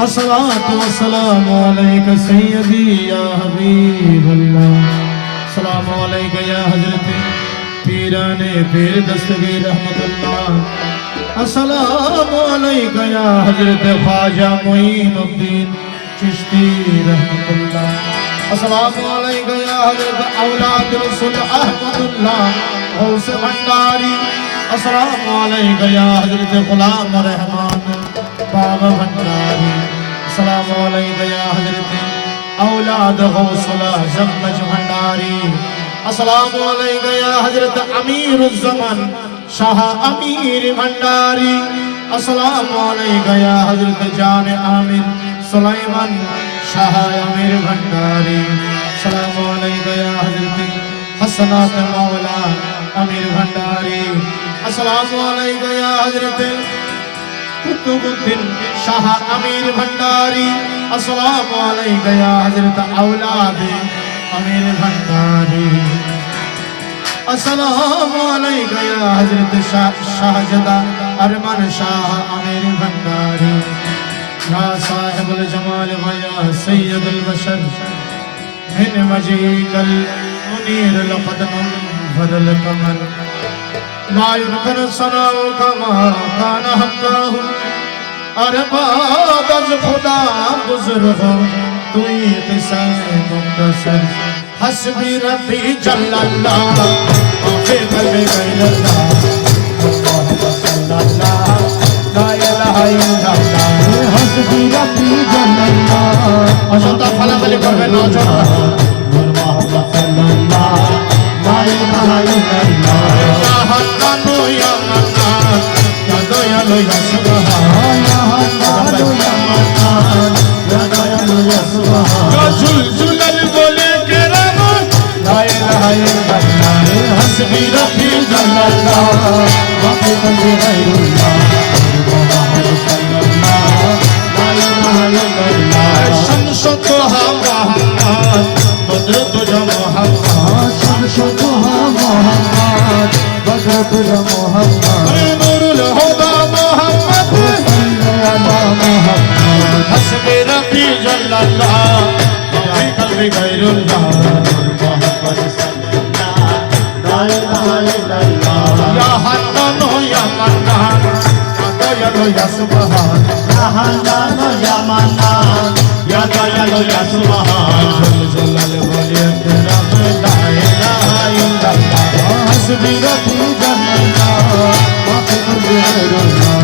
अस्सलातु वस्सलामु अलैका सय्यदी या हबीबल्लाह। सलामु अलैका या हज़रत पीराने पीर दस्तगीर रहमतुल्लाह। अस्सलामु अलैका या हज़रत ख्वाजा मुईनुद्दीन चिश्ती रहमतुल्लाह। अस्सलामु अलैका या हज़रत औलाद रसूल अहमदुल्लाह गौस भंडारी। अस्सलामु अलैका या हज़रत गुलाम रहमान बाबा भंडारी। अस्सलामु अलैका या हज़रत औलाद गौसुल आज़म भंडारी। अस्सलामु अलैका या हज़रत अमीरुज़्ज़मान शाह अमीर भंडारी। अस्सलामु अलैका या हज़रत जान आमिर सुलाइमान शाह अमीर भंडारी। अस्सलामु अलैका या हज़रत हसनात मौला अमीर भंडारी। अस्सलामु अलैका या हज़रत कुतुबुद्दीन शाह अमीर भंडारी। अस्सलामु अलैका या हज़रत औलाद अमीर भंडारी। अस्सलामु अलैका या हज़रत शाहज़दा अरमान शाह अमीर भंडारी। या साहिबुल जमाल व या सय्यदुल बशर मिन वजीकल मुनीर लक़द मुनफ़रल कमर ला युनकर सनाउ कमा कान हक़्क़हु। अरे बाद अज़ खुदा बुज़ुर्ग तू ही क़िस्सा मुख़्तसर। हस्बी रब्बी जल्लल्लाह माफ़ी क़ल्बी गैरल्लाह मुहम्मद सल्लल्लाह ला इलाहा इल्लल्लाह। हस्बी रब्बी जल्लल्लाह अशता फलाफली करबे नौजवान मुहम्मद सल्लल्लाह ला इलाहा इल्लल्लाह। या हन्नानु या मन्नान या दयालु या सुबहान। या हन्नानु या मन्नान या दयालु या सुबहान। या जुलजुलल बोले के रहमान ला इलाहा इल्लल्लाह। हस्बी रब्बी जल्लल्लाह माफ़ी क़ल्बी गैरुल्लाह मुहम्मद सल्लल्लाह ला इलाहा इल्लल्लाह। शम्स तोहा मोहम्मद बद्र तुझा मोहम्मद। शम्स तोहा मोहम्मद बद्र तुझा मोहम्मद। नूरुल हुदा मोहम्मद मोहम्मद। हस्बी रब्बी जल्लल्लाह माफ़ी क़ल्बी गैरुल्लाह मुहम्मद सल्लल्लाह ला इलाहा इल्लल्लाह। या हन्नानु या मन्नान या दयालु या सुबहान। या हन्नानु या मन्नान या दयालु या सुबहान। जुलजुलल बोले के रब ला इलाहा इल्लल्लाह। हस्बी रब्बी जल्लल्लाह माफ़ी क़ल्बी गैरुल्लाह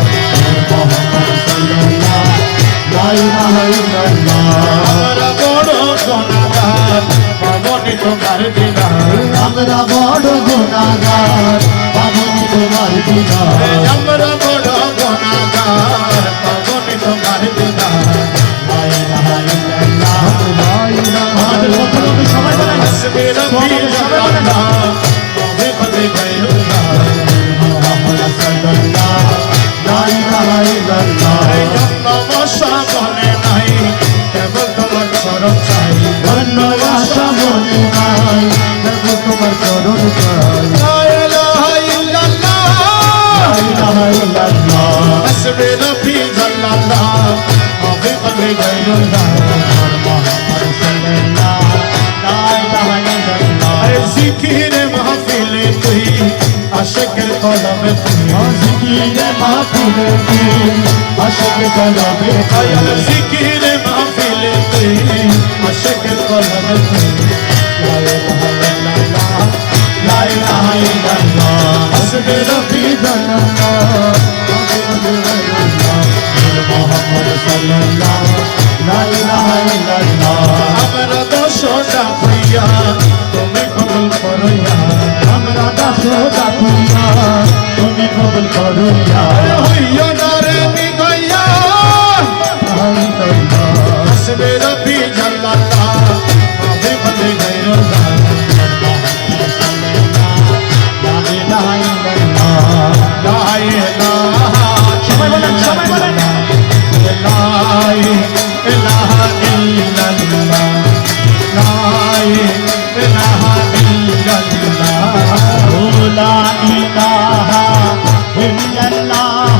मुहम्मद सल्लल्लाह ला इलाहा इल्लल्लाह। हमरा बड़ गुनाहगार पावनी तुम्हार दीदार। हमरा बड़ गुनाहगार पावनी तुम्हार दीदार। हमरा बड़ गुनाहगार पावनी तुम्हार दीदार। ला इलाहा इल्लल्लाह ला इलाहा इल्लल्लाह। सबाई বলেন हस्बी रब्बी जल्लल्लाह माफ़ी क़ल्बी गैरुल्लाह मुहम्मद सल्लल्लाह ला इलाहा इल्लल्लाह। जन्नवासा বনে নাই কেবল তোমার চরণ চাই। জন্নবাসা বনে নাই কেবল তোমার চরণ চাই। লা ইলাহা ইল্লাল্লাহ লা ইলাহা ইল্লাল্লাহ। হস্বি রব্বি জাল্লাল্লাহ মাফি কলবি গায়রুল্লাহ মুহাম্মদ সাল্লাল্লাহ লা ইলাহা ইল্লাল্লাহ। আরে জিকিরে মাহফিলে তুই আশিকের কলবে তুই। জিকিরে মাহফিলে তুই আশিকের কলবে তুই। জিকিরে মাহফিলে তুই আশিকের কলবে তুই। লা ইলাহা ইল্লাল্লাহ লা ইলাহা ইল্লাল্লাহ। হস্বি রব্বি জাল্লাল্লাহ মাফি কলবি গায়রুল্লাহ মুহাম্মদ সাল্লাল্লাহ লা ইলাহা ইল্লাল্লাহ। আমরা দশটা হইয়া তুমি কবুল করো ইয়া। আমরা দশটা হইয়া তুমি কবুল করো ইয়া। হইয়া না রে নিগয়া হস্বি রব্বি জাল্লাল্লাহ মাফি কলবি গায়রুল্লাহ মুহাম্মদ সাল্লাল্লাহ লা ইলাহা ইল্লাল্লাহ। লা ইলাহা সবাই বলেন সবাই বলেন লা ইলাহা ইল্লাল্লাহ। লা ইলাহা ইল্লাল্লাহ লা ইলাহা ইল্লাল্লাহ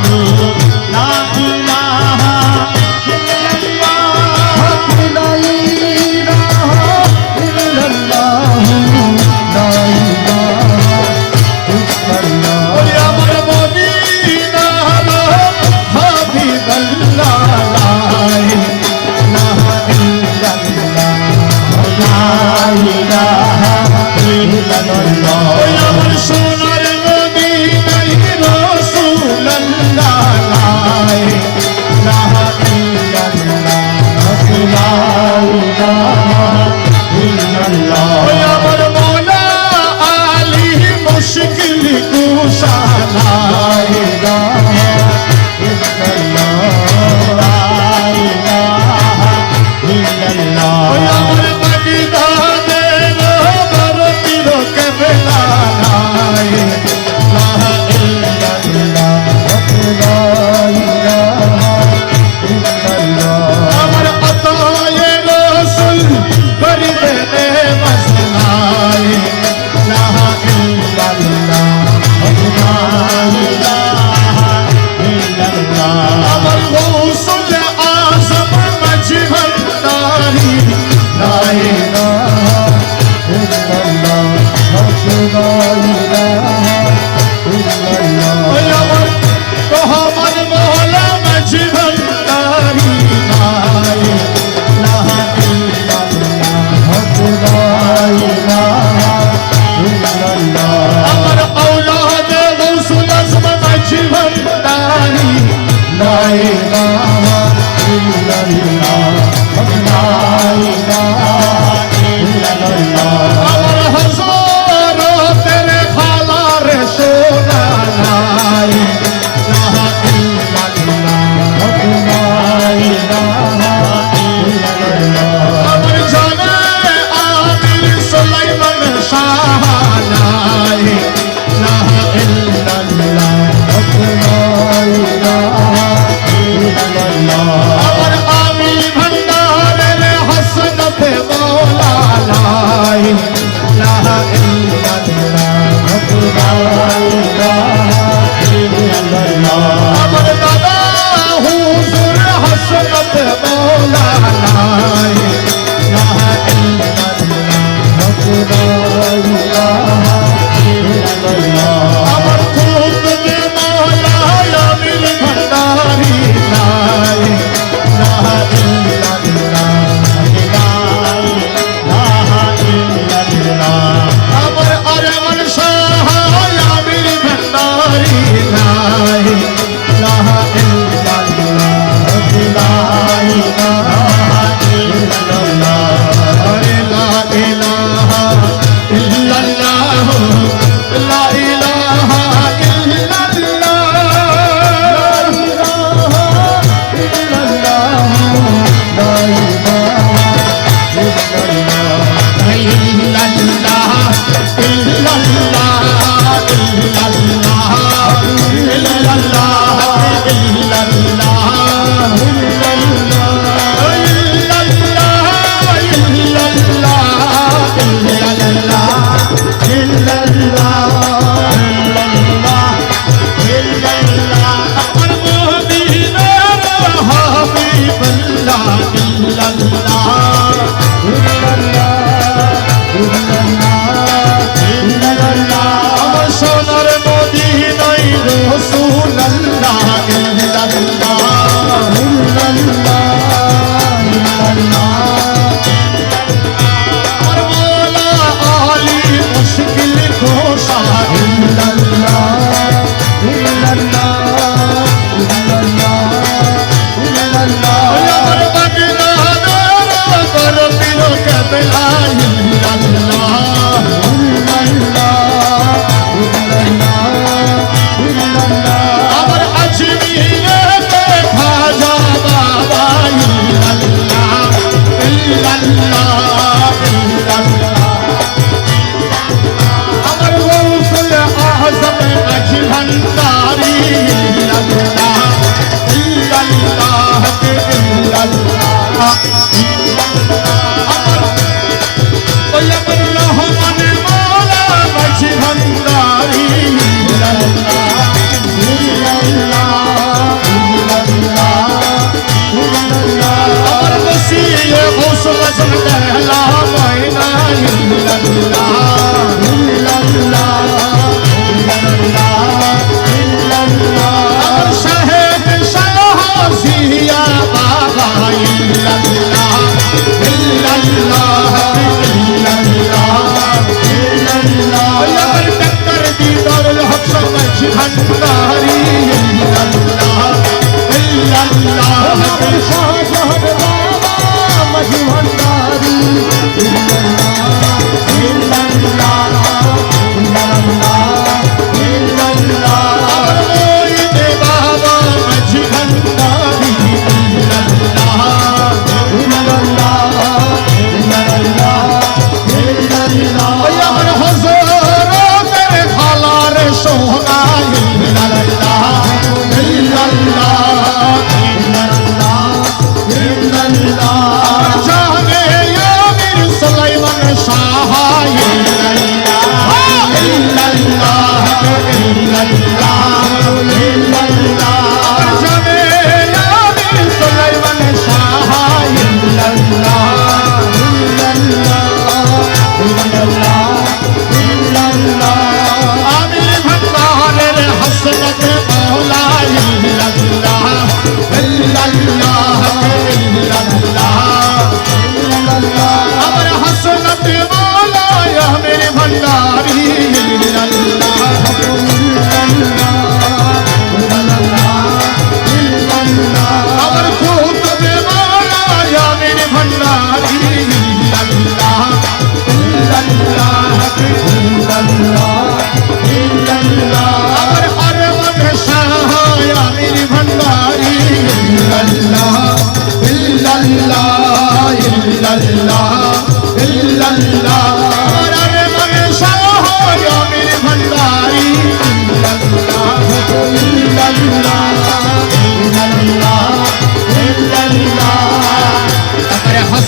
जाने या मेरे सुलाइमान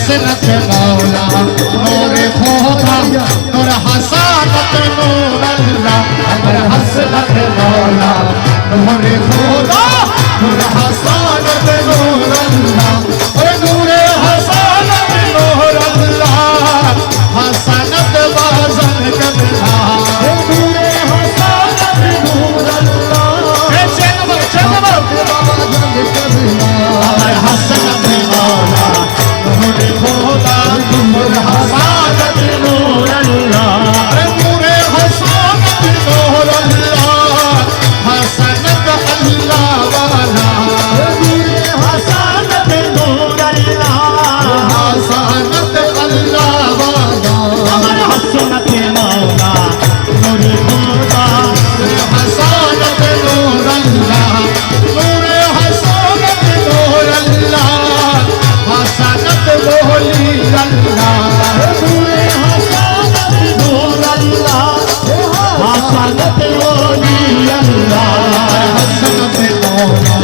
हसनत मौला नूर खोदा नूर हसनत नूर अल्लाह अमर हसनत मौला नूर खोदा नूर हसनत नूर अल्लाह और नूर हसनत नूर अल्लाह हसनत वजन करना नूर हसनत नूर अल्लाह अमर हसनत मौला नूर खोदा नूर हसनत नूर अल्लाह नूर हसनत नूर अल्लाह हसनत अल्लाह वाला नूर हसनत नूर अल्लाह हसनत अल्लाह वाला अमर हसनत मौला नूर खोदा नूर हसनत नूर अल्लाह नूर हसनत नूर अल्लाह हसनत बोली अल्लाह नूर हसनत नूर अल्लाह हसनत बोली अल्लाह हसनत मौला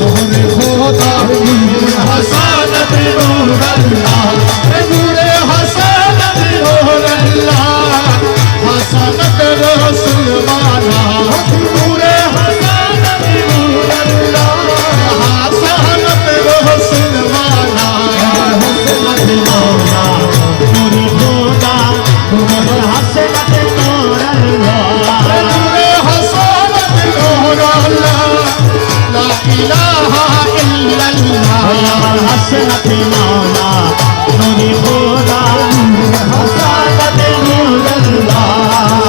नूर खोदा नूर हसनत नूर अल्लाह नूर हसनत नूर अल्लाह हसनत रसूल वाला नूर हसनत नूर अल्लाह हसनत रसूल वाला हसनत मौला नूर खोदा नूर हसनत नूर अल्लाह नूर हसनत नूर अल्लाह ला इलाहा इल्लल्लाह हसनत मौला नूर खोदा नूर हसनत नूर अल्लाह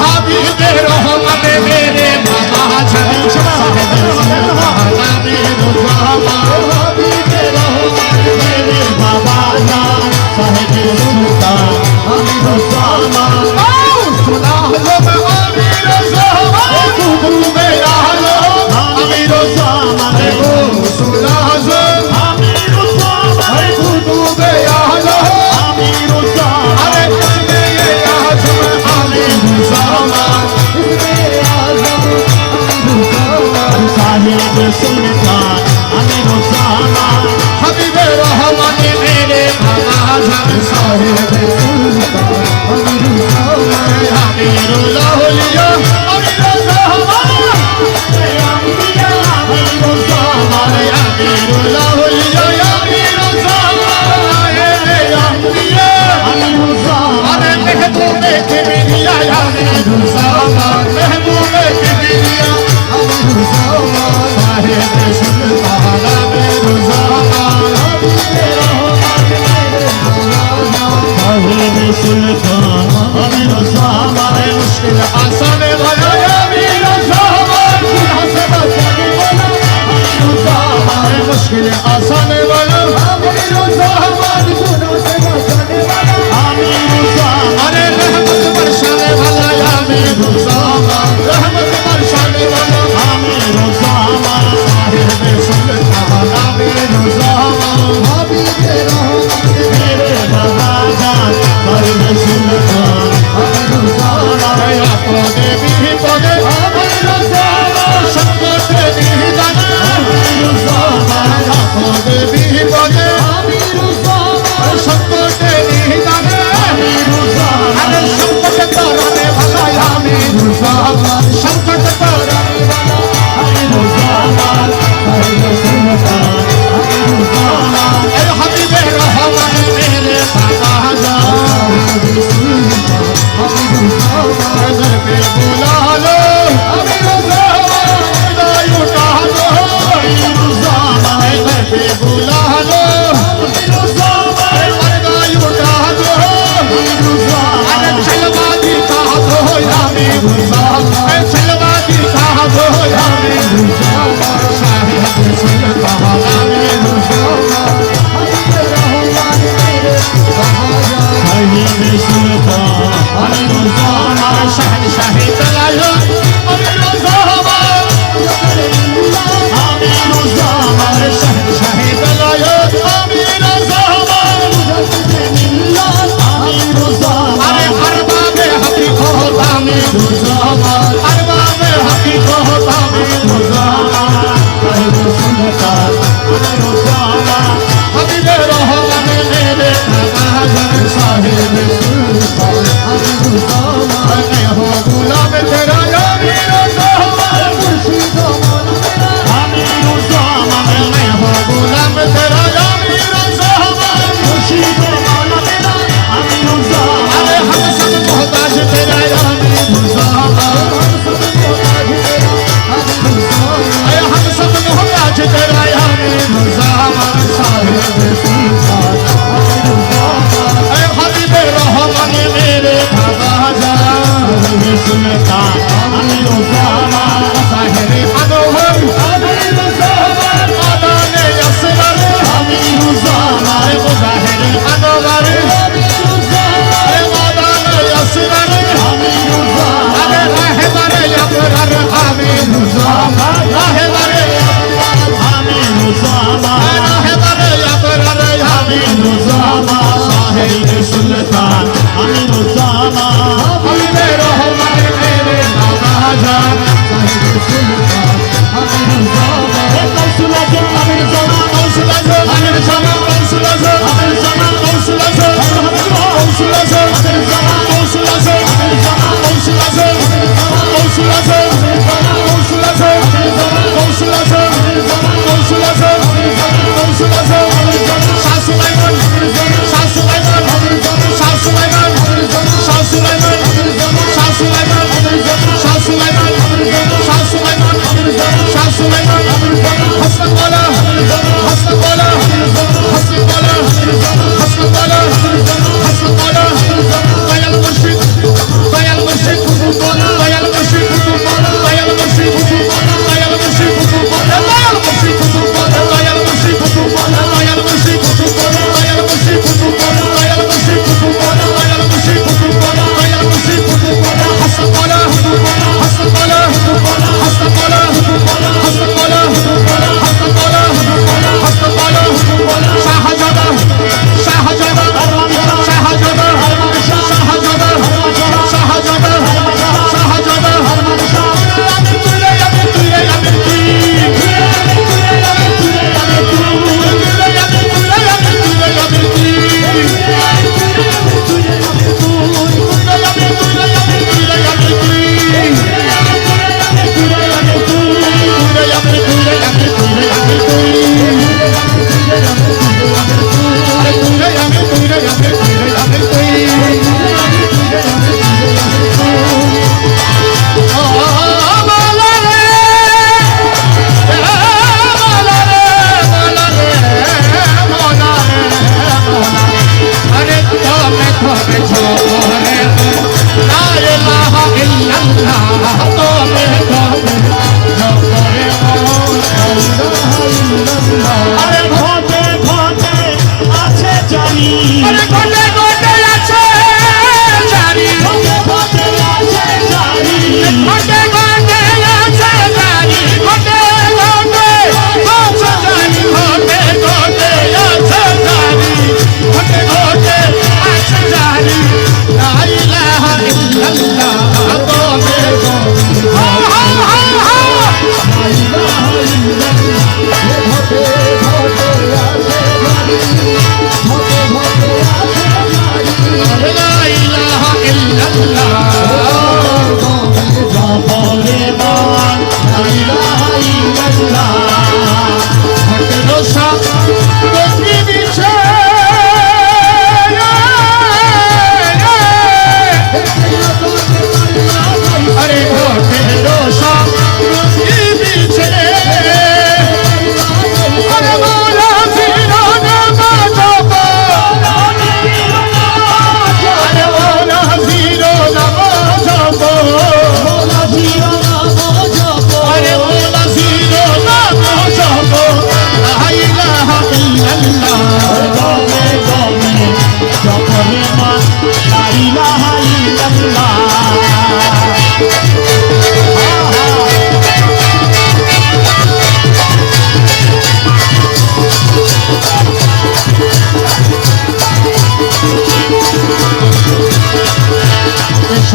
हबीब रहमत मेरे बाबा जन साहिब सुल्ताना मेरे बाबा हबीब रहमत मेरे बाबा जान साहिब सुल्तान अमीर ज़मा सुना लो मैं अमीर ज़मा खूबे आलो अमीर ज़मा को सुना लो अमीर ज़मा खूबे आलो अमीर ज़मा अरे इसमें ये आज़म अमीर ज़मा इसमें आज़म अमीर ज़मा साहिब सुल्तान अमीर ज़मा हबीब रहमत मेरे बाबा जान साहिब सुल्तान अमीर ज़मा अमीर लौलिया अमीर ज़मा अमीर ज़मा अमीर लौलिया अमीर ज़मा अमीर ज़मा अरे महबूबे किबरिया अमीर ज़मा महबूबे किबरिया अमीर ज़मा साहिब सुल्तान अमीर ज़मा साहिब सुल्तान अमीर ज़मा मुश्किल आसान वाला अमीर ज़मा गुनाह से बचाने वाला अमीर ज़मा मुश्किल आसान वाला अमीर ज़मा गुनाह से बचाने वाला अमीर ज़मा अरे रहमत बरसाने वाला अमीर ज़मा रहमत बरसाने वाला अमीर ज़मा साहिब सुल्तान अमीर ज़मा हबीब रहमत मेरे बाबा जान साहिब सुल्तान अमीर ज़मा पौधे भी पौधे अमीर ज़मा संकट निधन अमीर ज़मा पौधे भी पौधे अमीर ज़मा संकट निधन अमीर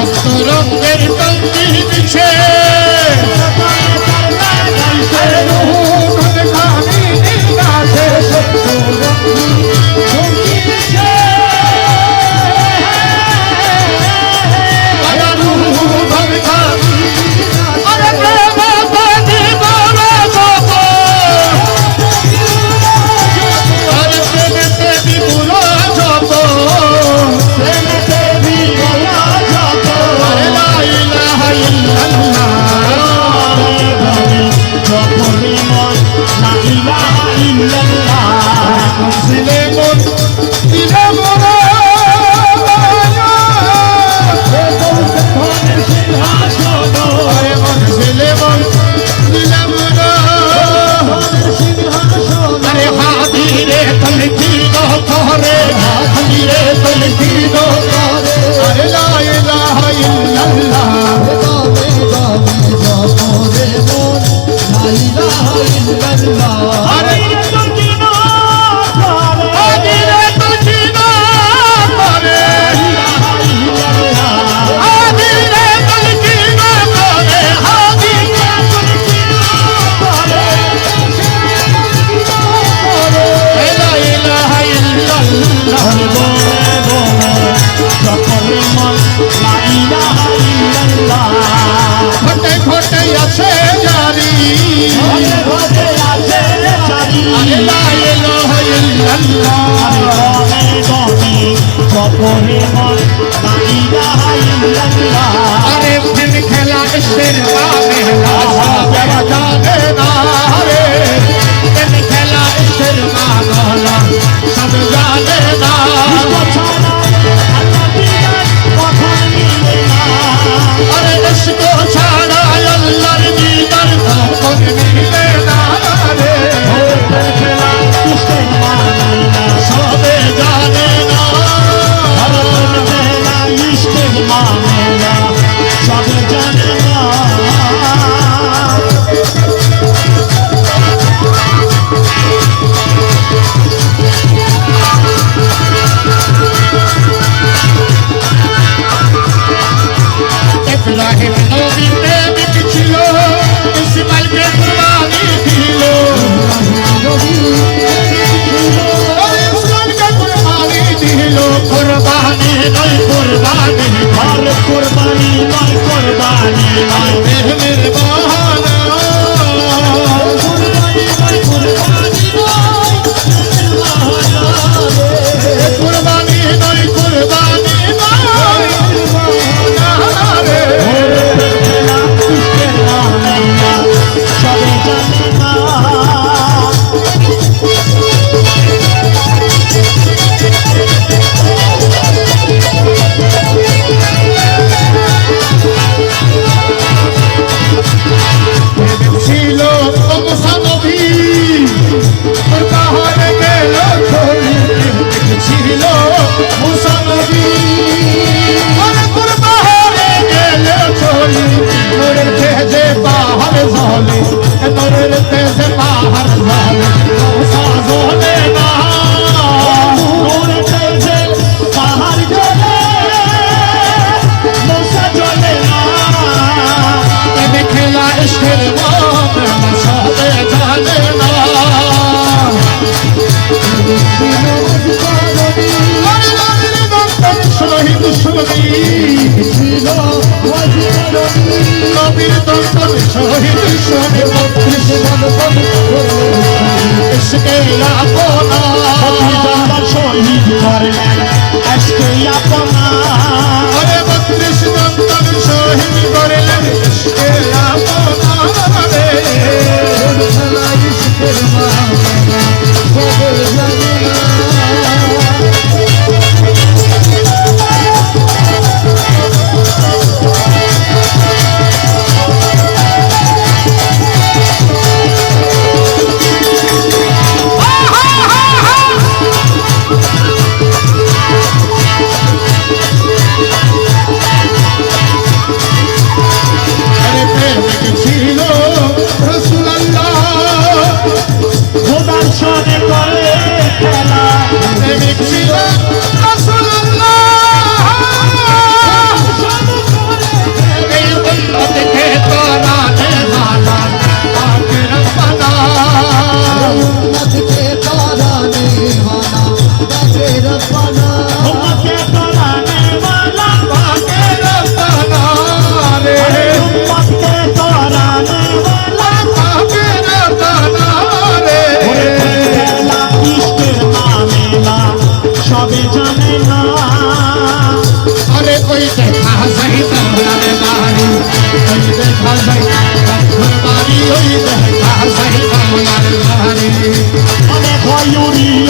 সত্য রঙের তন্দি দিছে अरे दिन खेला इश्क़ जाने ना रे दिन खेला इश्क़ सब जाने ना अरे इश्क़ छाड़ा अल्लाह दीदार तो मिले ना रे सब जाने ना इब्राहिम नबी ने बिछलो इस्माइल के कुर्बानी दिलो इस्माइल के कुर्बानी दिलो कुर्बानी नहीं कुर्बानी हर कुर्बानी नहीं कुर्बानी नहीं मेरे बहाना कुर्बानी नहीं कुर्बानी नहीं कुर्बानी नहीं कुर्बानी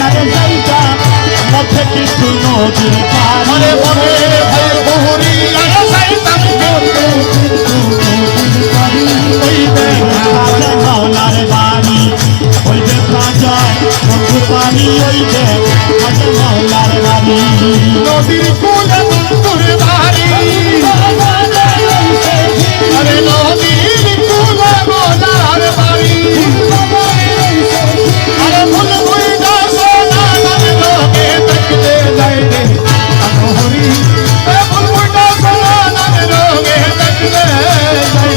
আরে যাইতা মধ্যে কিন্তু নদীর পানি আরে মনে ভয় বহুরি আর যাইতাম ওই দেখা যায় মাওলার বাড়ি ওই দেখা যায় বন্ধুর বাড়ি ওই দেখা যায় মাওলার বাড়ি নদীর কূলে বন্ধুর বাড়ি আরে নদীর কূলে মোলার বাড়ি আরে ফুল ফুইটা সোনা নাম লোকে দেখতে যাই রে হরি ফুল ফুইটা সোনা নাম লোকে দেখতে যাই রে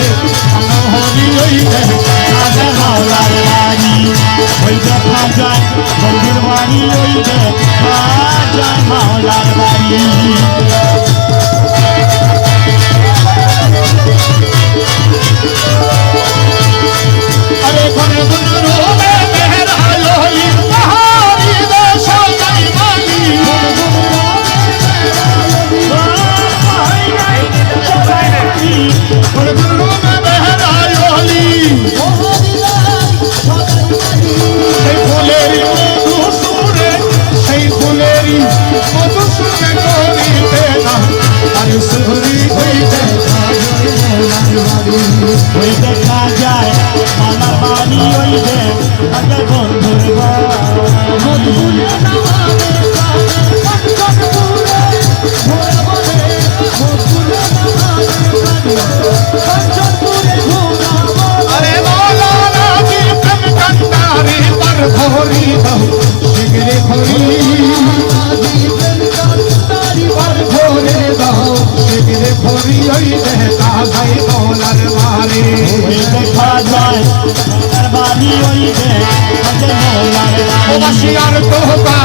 হরি ওই দেখা যায় মাওলার বাড়ি ওই দেখা যায় বন্ধুর বাড়ি ওই দেখা যায় মাওলার বাড়ি अरे घन घन रोवे मेहरायो ही पहाड़ी देशो गई माली घन घन रोवे मेहरायो ही সেই ফুলেরি মধু সুরে সেই ফুলেরি মধু সুরে করিতে না আরে সুহরি হইতে ওই দেখা যায় মামার বাড়ি ওই দেখা যায় বন্ধুর বাড়ি अरे मौलाना की प्रेम कंटारी पर भोरी बहु शिगरे भोरी पर भोरे बहु शिगरे भोरी ओई देता भाई मौलार मारे ওই দেখা যায় মামার বাড়ি ওই দেখা যায় মাওলার ओ বাড়ি बशियार तो का